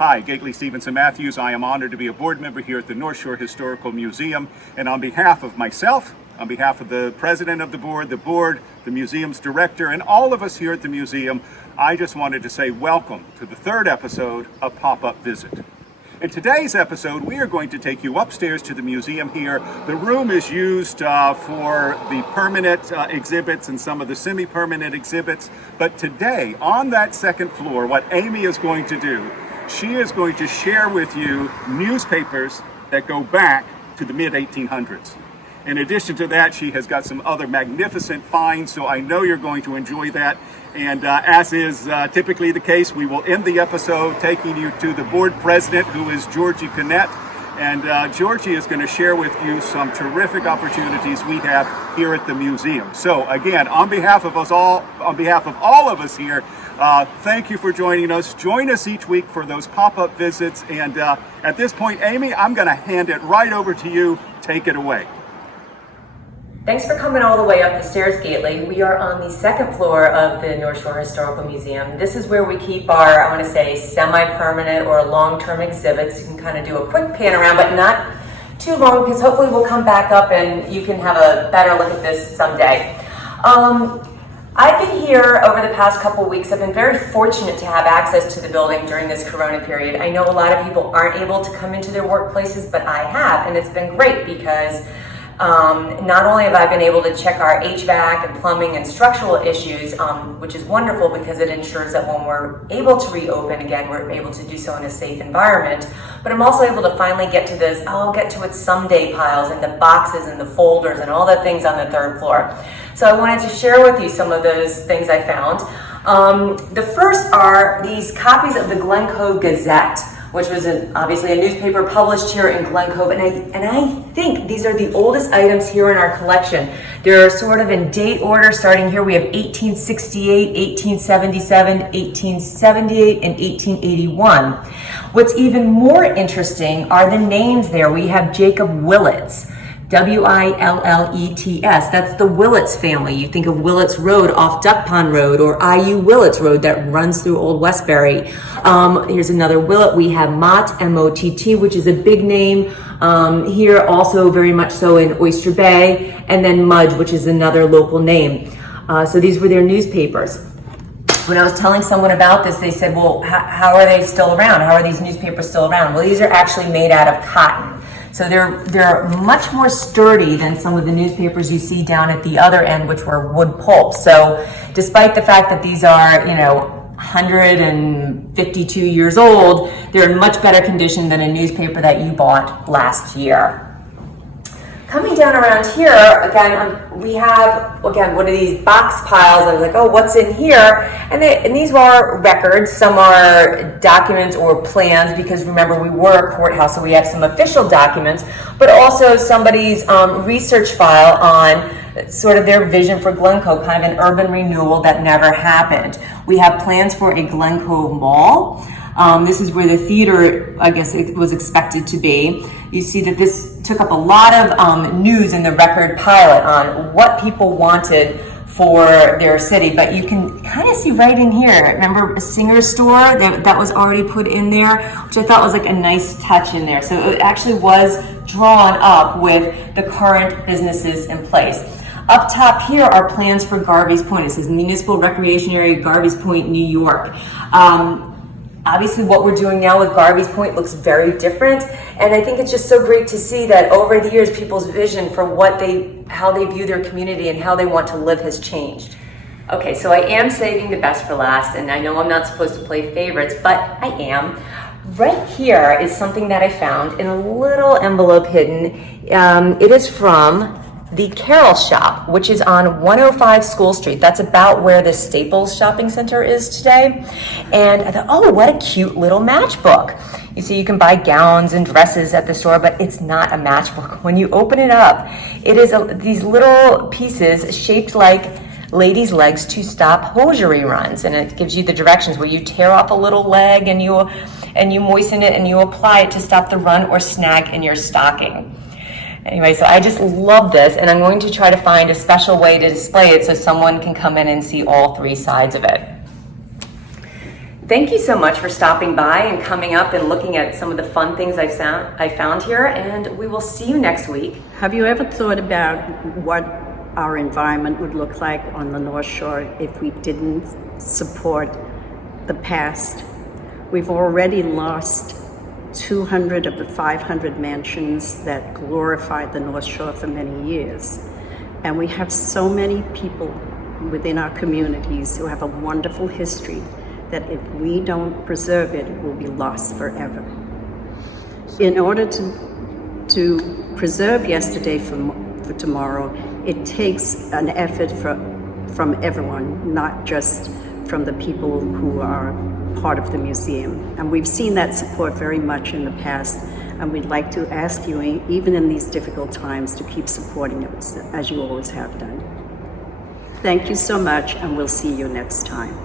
Hi, Gately Stevenson Matthews. I am honored to be a board member here at the North Shore Historical Museum. And on behalf of myself, on behalf of the president of the board, the museum's director, and all of us here at the museum, I just wanted to say welcome to the third episode of Pop-Up Visit. In today's episode, we are going to take you upstairs to the museum here. The room is used for the permanent exhibits and some of the semi-permanent exhibits. But today, on that second floor, what Amy is going to do, she is going to share with you newspapers that go back to the mid-1800s. In addition to that, she has got some other magnificent finds, so I know you're going to enjoy that. And as is typically the case, we will end the episode taking you to the board president, who is Georgie Cannett. And Georgie is going to share with you some terrific opportunities we have here at the museum. So again, on behalf of all of us here, thank you for joining us. Join us each week for those pop-up visits. And at this point, Amy, I'm going to hand it right over to you. Take it away. Thanks for coming all the way up the stairs, Gately. We are on the second floor of the North Shore Historical Museum. This is where we keep our, I want to say, semi-permanent or long-term exhibits. You can kind of do a quick pan around, but not too long, because hopefully we'll come back up and you can have a better look at this someday. I've been here over the past couple weeks. I've been very fortunate to have access to the building during this Corona period. I know a lot of people aren't able to come into their workplaces, but I have, and it's been great because not only have I been able to check our HVAC and plumbing and structural issues, which is wonderful because it ensures that when we're able to reopen again, we're able to do so in a safe environment, but I'm also able to finally get to this, I'll get to it someday piles and the boxes and the folders and all the things on the third floor. So I wanted to share with you some of those things I found. The first are these copies of the Glen Cove Gazette, which was obviously a newspaper published here in Glen Cove. And I think these are the oldest items here in our collection. They're sort of in date order. Starting here, we have 1868, 1877, 1878, and 1881. What's even more interesting are the names there. We have Jacob Willets. Willets. That's the Willets family. You think of Willets Road off Duck Pond Road, or IU Willets Road that runs through Old Westbury. Here's another Willet. We have Mott, M-O-T-T, which is a big name here, also very much so in Oyster Bay, and then Mudge, which is another local name. So these were their newspapers. When I was telling someone about this, they said, well, how are they still around? How are these newspapers still around? Well, these are actually made out of cotton. So they're much more sturdy than some of the newspapers you see down at the other end, which were wood pulp. So despite the fact that these are, 152 years old, they're in much better condition than a newspaper that you bought last year. Coming down around here, again, we have, one of these box piles. I was like, oh, what's in here? And these are records. Some are documents or plans, because remember, we were a courthouse, so we have some official documents, but also somebody's research file on sort of their vision for Glen Cove, kind of an urban renewal that never happened. We have plans for a Glen Cove Mall. This is where the theater, I guess, it was expected to be. You see that this took up a lot of news in the record pilot on what people wanted for their city, but you can kind of see right in here, remember a Singer store that was already put in there, which I thought was like a nice touch in there. So it actually was drawn up with the current businesses in place. Up top here are plans for Garvey's Point. It says Municipal Recreation Area, Garvey's Point, New York. Obviously, what we're doing now with Garvey's Point looks very different, and I think it's just so great to see that over the years, people's vision for how they view their community and how they want to live has changed. Okay, so I am saving the best for last, and I know I'm not supposed to play favorites, but I am. Right here is something that I found in a little envelope hidden. It is from the Carroll Shop, which is on 105 School Street. That's about where the Staples Shopping Center is today. And I thought, oh, what a cute little matchbook. You see, you can buy gowns and dresses at the store, but it's not a matchbook. When you open it up, it is these little pieces shaped like ladies' legs to stop hosiery runs. And it gives you the directions where you tear off a little leg and you moisten it and you apply it to stop the run or snag in your stocking. Anyway, so I just love this, and I'm going to try to find a special way to display it so someone can come in and see all three sides of it. Thank you so much for stopping by and coming up and looking at some of the fun things I found here, and we will see you next week. Have you ever thought about what our environment would look like on the North Shore if we didn't support the past? We've already lost 200 of the 500 mansions that glorified the North Shore for many years. And we have so many people within our communities who have a wonderful history that if we don't preserve it, it will be lost forever. In order to preserve yesterday for tomorrow, it takes an effort from everyone, not just from the people who are part of the museum. And we've seen that support very much in the past, and we'd like to ask you, even in these difficult times, to keep supporting us as you always have done. Thank you so much, and we'll see you next time.